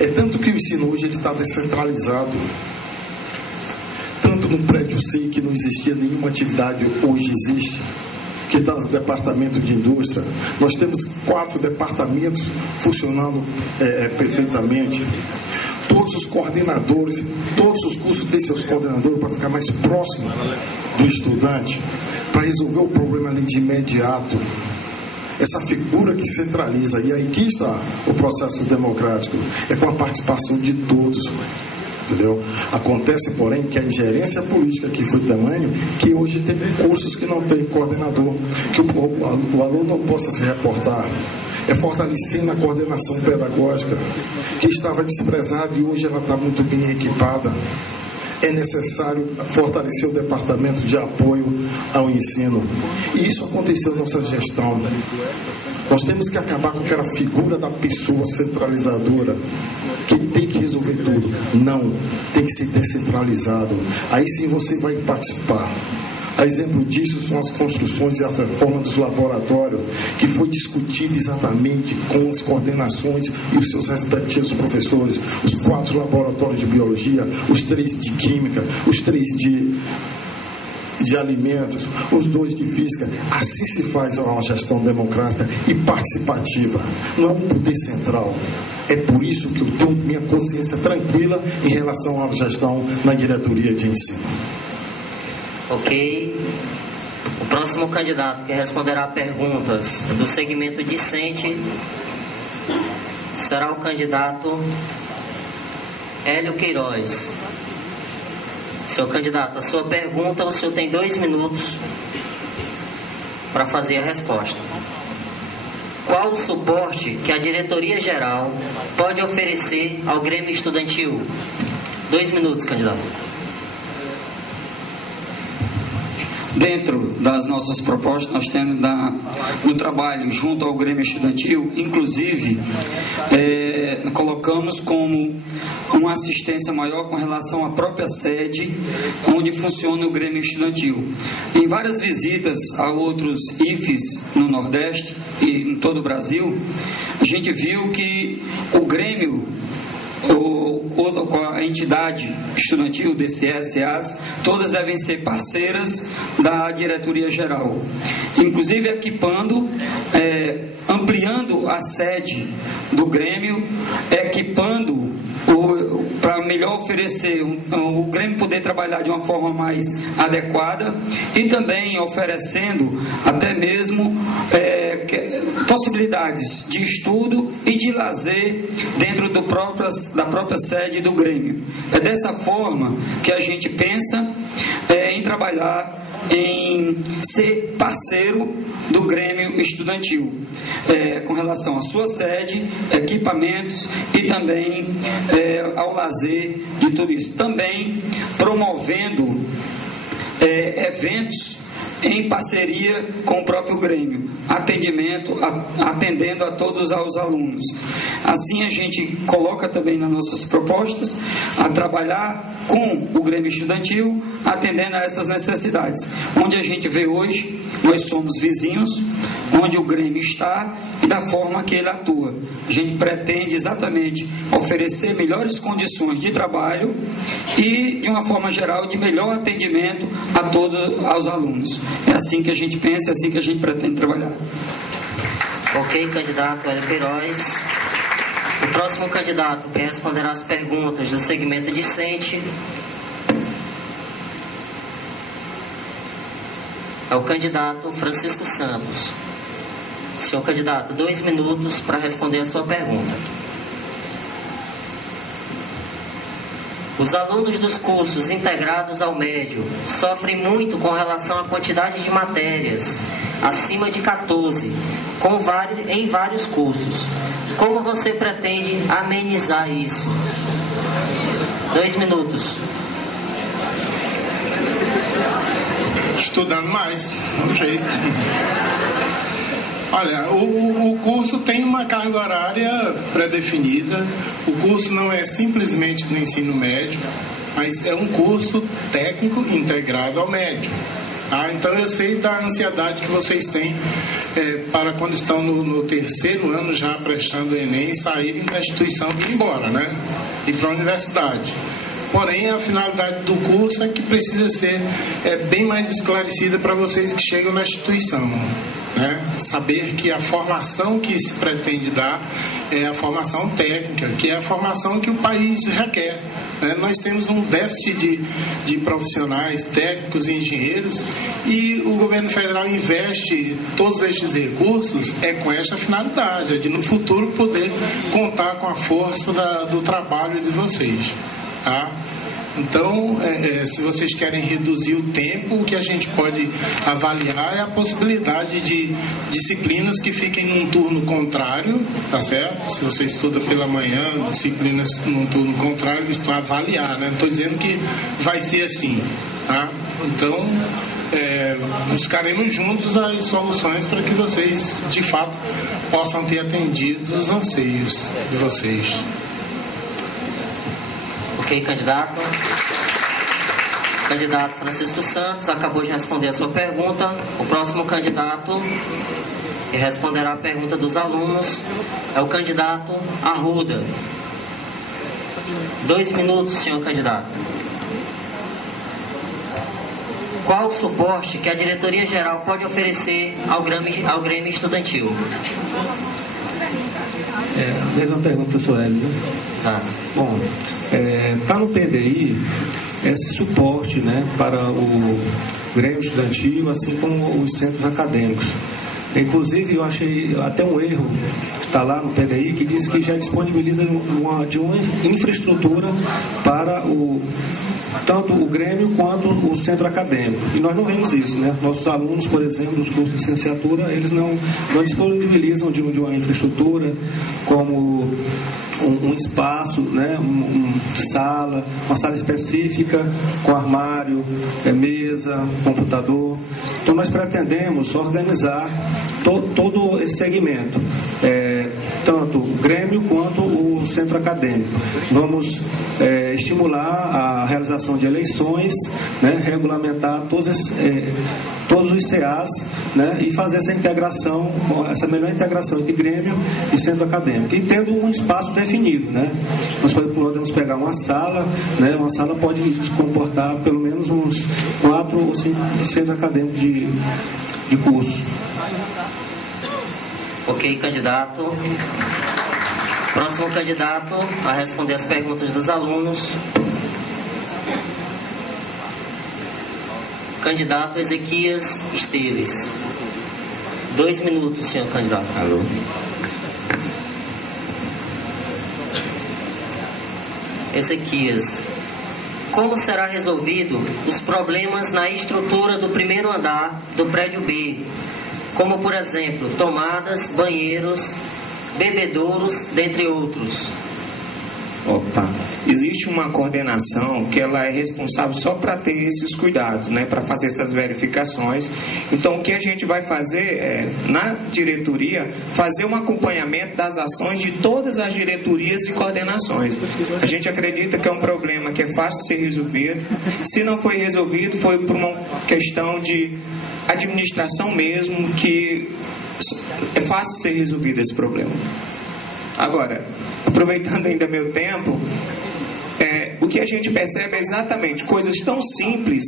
É tanto que o ensino hoje ele está descentralizado. Tanto no prédio C, que não existia nenhuma atividade, hoje existe. Que está no departamento de indústria. Nós temos 4 departamentos funcionando perfeitamente. Todos os coordenadores, todos os cursos têm seus coordenadores para ficar mais próximo do estudante, para resolver o problema ali de imediato. Essa figura que centraliza, e aí que está o processo democrático, é com a participação de todos. Entendeu? Acontece, porém, que a ingerência política que foi tamanho que hoje tem cursos que não tem coordenador, que o aluno não possa se reportar. É fortalecendo a coordenação pedagógica, que estava desprezada e hoje ela está muito bem equipada. É necessário fortalecer o departamento de apoio ao ensino. E isso aconteceu na nossa gestão. Nós temos que acabar com aquela figura da pessoa centralizadora, que tem que resolver tudo. Não, tem que ser descentralizado. Aí sim você vai participar. A exemplo disso são as construções e as reformas dos laboratórios, que foi discutido exatamente com as coordenações e os seus respectivos professores. Os 4 laboratórios de biologia, os 3 de química, os 3 de alimentos, os 2 de física. Assim se faz uma gestão democrática e participativa. Não é um poder central. É por isso que eu tenho minha consciência tranquila em relação à gestão na diretoria de ensino. Ok. O próximo candidato que responderá a perguntas do segmento discente será o candidato Hélio Queiroz. Senhor candidato, a sua pergunta, o senhor tem 2 minutos para fazer a resposta. Qual o suporte que a diretoria geral pode oferecer ao Grêmio Estudantil? 2 minutos, candidato. Dentro das nossas propostas, nós temos no trabalho junto ao Grêmio Estudantil, inclusive, colocamos como uma assistência maior com relação à própria sede onde funciona o Grêmio Estudantil. Em várias visitas a outros IFES no Nordeste e em todo o Brasil, a gente viu que o Grêmio, a entidade estudantil, DCE, SEAS, todas devem ser parceiras da diretoria geral, inclusive equipando, ampliando a sede do Grêmio, equipando para melhor oferecer o Grêmio poder trabalhar de uma forma mais adequada e também oferecendo até mesmo possibilidades de estudo e de lazer dentro da própria sede do Grêmio. É dessa forma que a gente pensa em trabalhar, em ser parceiro do Grêmio Estudantil, com relação à sua sede, equipamentos e também ao lazer de tudo isso. Também promovendo eventos em parceria com o próprio Grêmio, atendendo a todos os alunos. Assim a gente coloca também nas nossas propostas a trabalhar com o Grêmio Estudantil, atendendo a essas necessidades. Onde a gente vê hoje, nós somos vizinhos, onde o Grêmio está e da forma que ele atua. A gente pretende exatamente oferecer melhores condições de trabalho e, de uma forma geral, de melhor atendimento a todos os alunos. É assim que a gente pensa, é assim que a gente pretende trabalhar. Ok, candidato Hélio Queiroz. O próximo candidato que responderá as perguntas do segmento discente é o candidato Francisco Santos. Senhor candidato, 2 minutos para responder a sua pergunta. Os alunos dos cursos integrados ao médio sofrem muito com relação à quantidade de matérias, acima de 14, em vários cursos. Como você pretende amenizar isso? 2 minutos. Estudando mais, não jeito. Olha, o curso tem uma carga horária pré-definida. O curso não é simplesmente do ensino médio, mas é um curso técnico integrado ao médio. Então eu sei da ansiedade que vocês têm para quando estão no terceiro ano já prestando o Enem, saírem da instituição e ir embora, né? Ir para a universidade. Porém, a finalidade do curso é que precisa ser bem mais esclarecida para vocês que chegam na instituição, né? Saber que a formação que se pretende dar é a formação técnica, que é a formação que o país requer, né? Nós temos um déficit de profissionais técnicos e engenheiros e o governo federal investe todos estes recursos com esta finalidade, de no futuro poder contar com a força do trabalho de vocês. Tá? Então, se vocês querem reduzir o tempo, o que a gente pode avaliar é a possibilidade de disciplinas que fiquem num turno contrário, tá certo? Se você estuda pela manhã, disciplinas num turno contrário, isto é avaliar, né? Não estou dizendo que vai ser assim, tá? Então, buscaremos juntos as soluções para que vocês, de fato, possam ter atendido os anseios de vocês. Ok, candidato. Candidato Francisco Santos acabou de responder a sua pergunta. O próximo candidato que responderá a pergunta dos alunos é o candidato Arruda. 2 minutos, senhor candidato. Qual o suporte que a diretoria-geral pode oferecer ao Grêmio Estudantil? A mesma pergunta, professor Hélio, né? Exato. Bom, está no PDI esse suporte, né, para o Grêmio Estudantil, assim como os centros acadêmicos. Inclusive, eu achei até um erro que está lá no PDI, que diz que já disponibiliza de uma infraestrutura para tanto o Grêmio quanto o centro acadêmico. E nós não vemos isso, né? Nossos alunos, por exemplo, dos cursos de licenciatura, eles não disponibilizam de uma infraestrutura como um espaço, né? Uma sala específica com armário, mesa, computador. Então nós pretendemos organizar todo esse segmento, tanto o Grêmio quanto o centro acadêmico. Vamos estimular a realização de eleições, né? Regulamentar todos os CAs, né? E fazer essa integração, essa melhor integração entre Grêmio e centro acadêmico, e tendo um espaço definido, né? Nós podemos pegar uma sala, né? Uma sala pode comportar pelo menos uns 4 ou 5 centros acadêmicos de curso. Ok, candidato. Próximo candidato a responder as perguntas dos alunos. Candidato Ezequias Esteves. 2 minutos, senhor candidato. Alô. Ezequias, como será resolvido os problemas na estrutura do primeiro andar do prédio B, como, por exemplo, tomadas, banheiros, bebedouros, dentre outros? Existe uma coordenação que ela é responsável só para ter esses cuidados, né, para fazer essas verificações. Então, o que a gente vai fazer é, na diretoria, fazer um acompanhamento das ações de todas as diretorias e coordenações. A gente acredita que é um problema que é fácil de ser resolvido. Se não foi resolvido, foi por uma questão de administração mesmo, que é fácil de ser resolvido esse problema. Agora, aproveitando ainda meu tempo, o que a gente percebe é exatamente coisas tão simples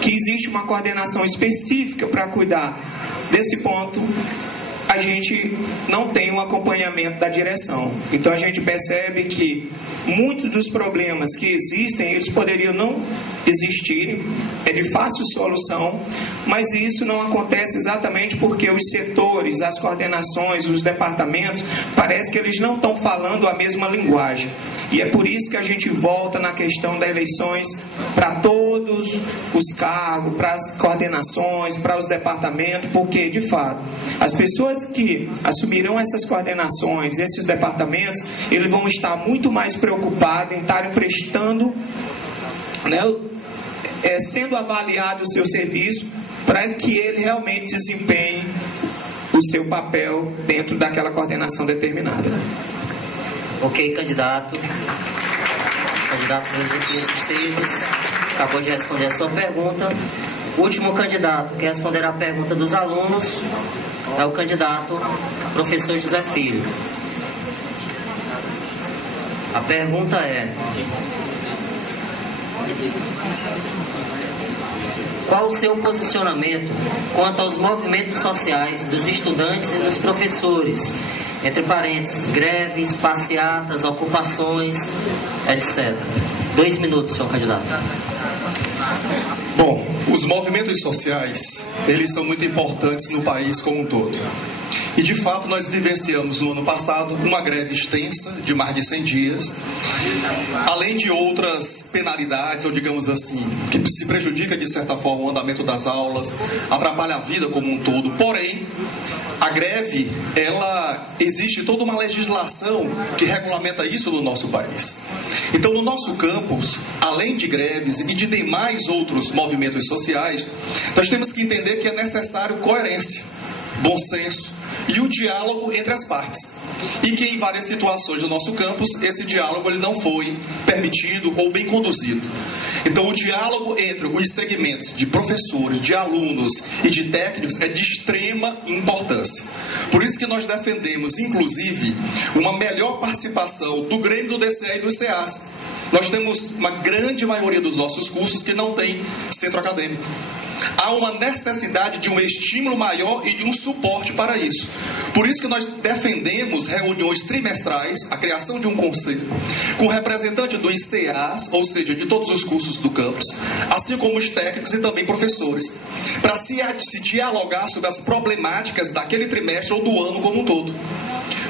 que existe uma coordenação específica para cuidar desse ponto. A gente não tem um acompanhamento da direção. Então a gente percebe que muitos dos problemas que existem, eles poderiam não existir, é de fácil solução, mas isso não acontece exatamente porque os setores, as coordenações, os departamentos, parece que eles não estão falando a mesma linguagem. E é por isso que a gente volta na questão das eleições para todos os cargos, para as coordenações, para os departamentos, porque, de fato, as pessoas que assumirão essas coordenações, esses departamentos, eles vão estar muito mais preocupados em estarem prestando, né, sendo avaliado o seu serviço para que ele realmente desempenhe o seu papel dentro daquela coordenação determinada. Ok, candidato. Candidato Luiz Esteves acabou de responder a sua pergunta. O último candidato que responderá a pergunta dos alunos é o candidato professor José Filho. A pergunta é: qual o seu posicionamento quanto aos movimentos sociais dos estudantes e dos professores, entre parênteses, greves, passeatas, ocupações, etc. 2 minutos, senhor candidato. Bom, os movimentos sociais, eles são muito importantes no país como um todo. E, de fato, nós vivenciamos no ano passado uma greve extensa de mais de 100 dias, além de outras penalidades, ou digamos assim, que se prejudica, de certa forma, o andamento das aulas, atrapalha a vida como um todo. Porém, a greve, ela existe toda uma legislação que regulamenta isso no nosso país. Então, no nosso campus, além de greves e de demais outros movimentos sociais, nós temos que entender que é necessário coerência, bom senso e o diálogo entre as partes. E que em várias situações do nosso campus, esse diálogo ele não foi permitido ou bem conduzido. Então, o diálogo entre os segmentos de professores, de alunos e de técnicos é de extrema importância. Por isso que nós defendemos, inclusive, uma melhor participação do Grêmio, do DCE e do CEAS. Nós temos uma grande maioria dos nossos cursos que não tem centro acadêmico. Há uma necessidade de um estímulo maior e de um suporte para isso. Por isso que nós defendemos reuniões trimestrais, a criação de um conselho, com representante dos CEAs, ou seja, de todos os cursos do campus, assim como os técnicos e também professores, para se dialogar sobre as problemáticas daquele trimestre ou do ano como um todo.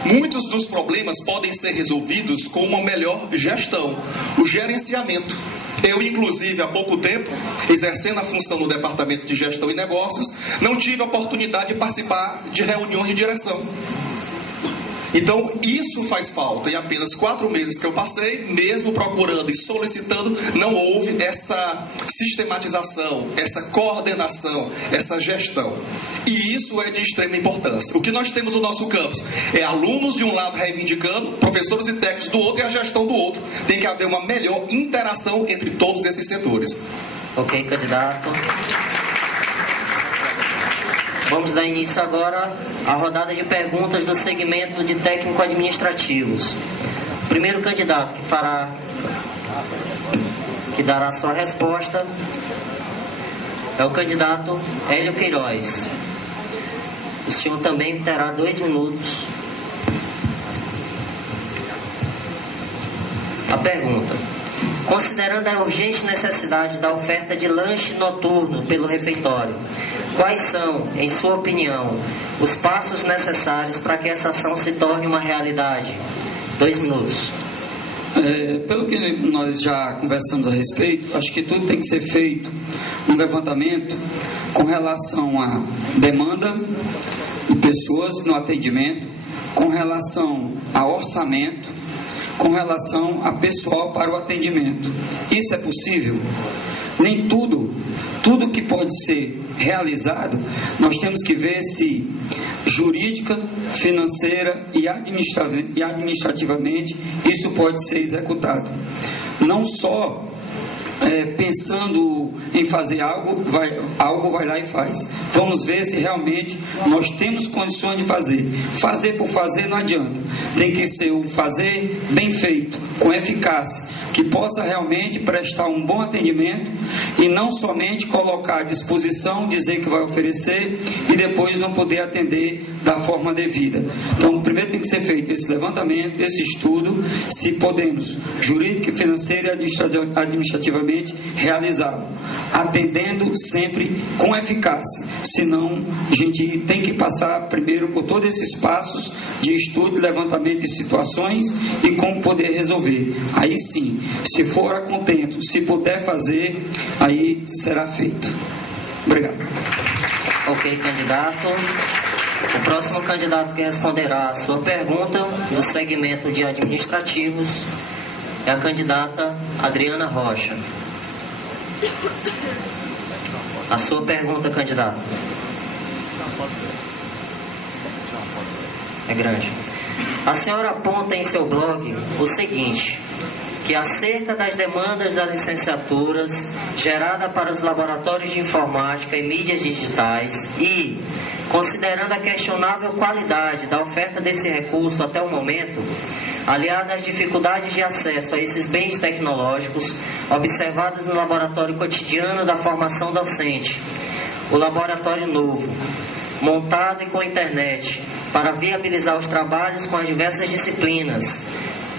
Muitos dos problemas podem ser resolvidos com uma melhor gestão, o gerenciamento. Eu, inclusive, há pouco tempo, exercendo a função no Departamento de Gestão e Negócios, não tive a oportunidade de participar de reuniões de direção. Então, isso faz falta. Em apenas 4 meses que eu passei, mesmo procurando e solicitando, não houve essa sistematização, essa coordenação, essa gestão. E isso é de extrema importância. O que nós temos no nosso campus é alunos de um lado reivindicando, professores e técnicos do outro e a gestão do outro. Tem que haver uma melhor interação entre todos esses setores. Ok, candidato. Vamos dar início agora à rodada de perguntas do segmento de técnico-administrativos. O primeiro candidato que dará sua resposta é o candidato Hélio Queiroz. O senhor também terá 2 minutos. A pergunta: considerando a urgente necessidade da oferta de lanche noturno pelo refeitório, quais são, em sua opinião, os passos necessários para que essa ação se torne uma realidade? 2 minutos. Pelo que nós já conversamos a respeito, acho que tudo tem que ser feito um levantamento com relação à demanda de pessoas no atendimento, com relação a orçamento, com relação a pessoal para o atendimento. Isso é possível? Nem tudo que pode ser realizado, nós temos que ver se jurídica, financeira e administrativamente isso pode ser executado. Não só pensando em fazer algo vai lá e faz. Vamos ver se realmente nós temos condições de fazer. Fazer por fazer não adianta. Tem que ser um fazer bem feito, com eficácia, que possa realmente prestar um bom atendimento e não somente colocar à disposição, dizer que vai oferecer e depois não poder atender da forma devida. Então, primeiro tem que ser feito esse levantamento, esse estudo, se podemos, jurídica, financeira e administrativamente, realizá-lo, atendendo sempre com eficácia. Senão, a gente tem que passar primeiro por todos esses passos de estudo, levantamento de situações e como poder resolver. Aí sim, se for a contento, se puder fazer, aí será feito. Obrigado. Ok, candidato. O próximo candidato que responderá a sua pergunta do segmento de administrativos é a candidata Adriana Rocha. A sua pergunta, candidata. É grande. A senhora aponta em seu blog o seguinte, que acerca das demandas das licenciaturas gerada para os laboratórios de informática e mídias digitais e, considerando a questionável qualidade da oferta desse recurso até o momento, aliada às dificuldades de acesso a esses bens tecnológicos observadas no laboratório cotidiano da formação docente, o Laboratório Novo, montado e com internet, para viabilizar os trabalhos com as diversas disciplinas,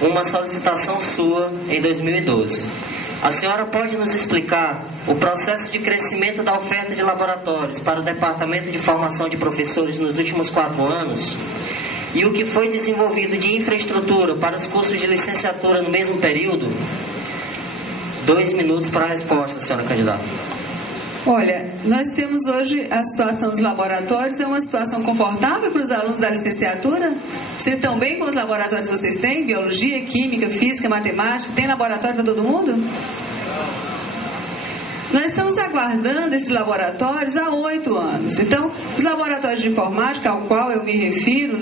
uma solicitação sua em 2012. A senhora pode nos explicar o processo de crescimento da oferta de laboratórios para o Departamento de Formação de Professores nos últimos 4 anos? E o que foi desenvolvido de infraestrutura para os cursos de licenciatura no mesmo período? 2 minutos para a resposta, senhora candidata. Olha, nós temos hoje a situação dos laboratórios, é uma situação confortável para os alunos da licenciatura? Vocês estão bem com os laboratórios que vocês têm? Biologia, química, física, matemática, tem laboratório para todo mundo? Nós estamos aguardando esses laboratórios há 8 anos. Então, os laboratórios de informática, ao qual eu me refiro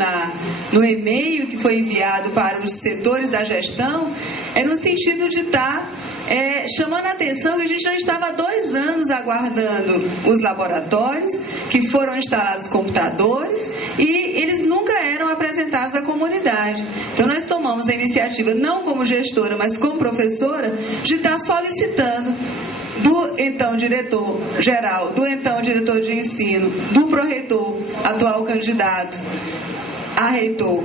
no e-mail que foi enviado para os setores da gestão, é no sentido de estar chamando a atenção que a gente já estava há 2 anos aguardando os laboratórios, que foram instalados computadores, e eles nunca eram apresentados à comunidade. Então, nós tomamos a iniciativa, não como gestora, mas como professora, de estar solicitando do então diretor-geral, do então diretor de ensino, do pró-reitor, atual candidato a reitor,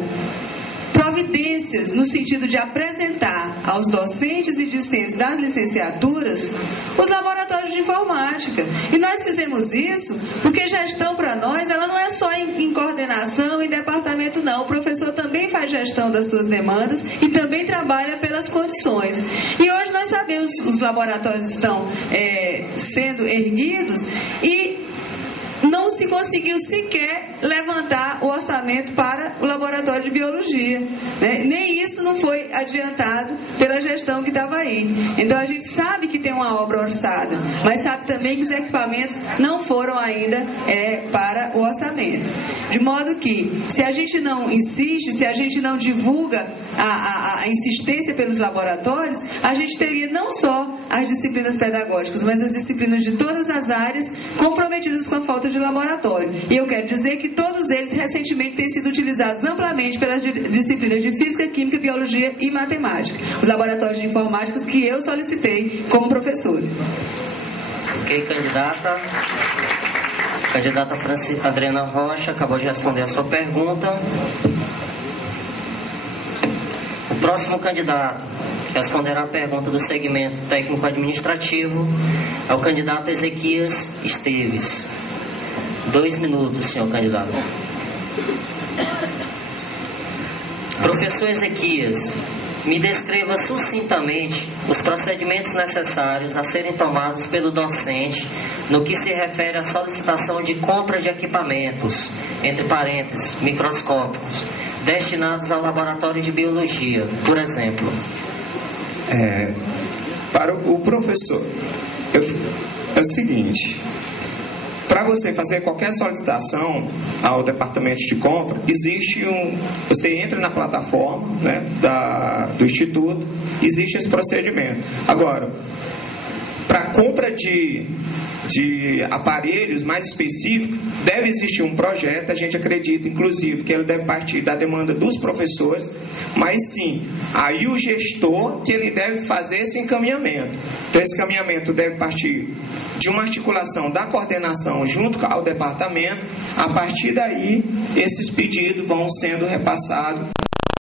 providências no sentido de apresentar aos docentes e discentes das licenciaturas os laboratórios de informática. E nós fizemos isso porque gestão para nós, ela não é só em coordenação, em departamento não. O professor também faz gestão das suas demandas e também trabalha pelas condições. E hoje nós sabemos que os laboratórios estão sendo erguidos e não se conseguiu sequer levantar o orçamento para o laboratório de biologia, né? Nem isso não foi adiantado pela gestão que estava aí. Então a gente sabe que tem uma obra orçada, mas sabe também que os equipamentos não foram ainda para o orçamento. De modo que, se a gente não insiste, se a gente não divulga a insistência pelos laboratórios, a gente teria não só as disciplinas pedagógicas, mas as disciplinas de todas as áreas comprometidas com a falta de laboratório. E eu quero dizer que todos eles recentemente têm sido utilizados amplamente pelas disciplinas de física, química, biologia e matemática. Os laboratórios de informática que eu solicitei como professora. Ok, candidata. Candidata Adriana Rocha acabou de responder a sua pergunta. O próximo candidato que responderá a pergunta do segmento técnico-administrativo é o candidato Ezequias Esteves. 2 minutos, senhor candidato. Professor Ezequias, me descreva sucintamente os procedimentos necessários a serem tomados pelo docente no que se refere à solicitação de compra de equipamentos, entre parênteses, microscópicos, destinados ao laboratório de biologia, por exemplo? Para o professor, é o seguinte: para você fazer qualquer solicitação ao departamento de compra, existe você entra na plataforma, né, do Instituto, existe esse procedimento. Agora, para compra de aparelhos mais específicos, deve existir um projeto. A gente acredita, inclusive, que ele deve partir da demanda dos professores, mas sim, aí o gestor que ele deve fazer esse encaminhamento. Então, esse encaminhamento deve partir de uma articulação da coordenação junto ao departamento. A partir daí, esses pedidos vão sendo repassados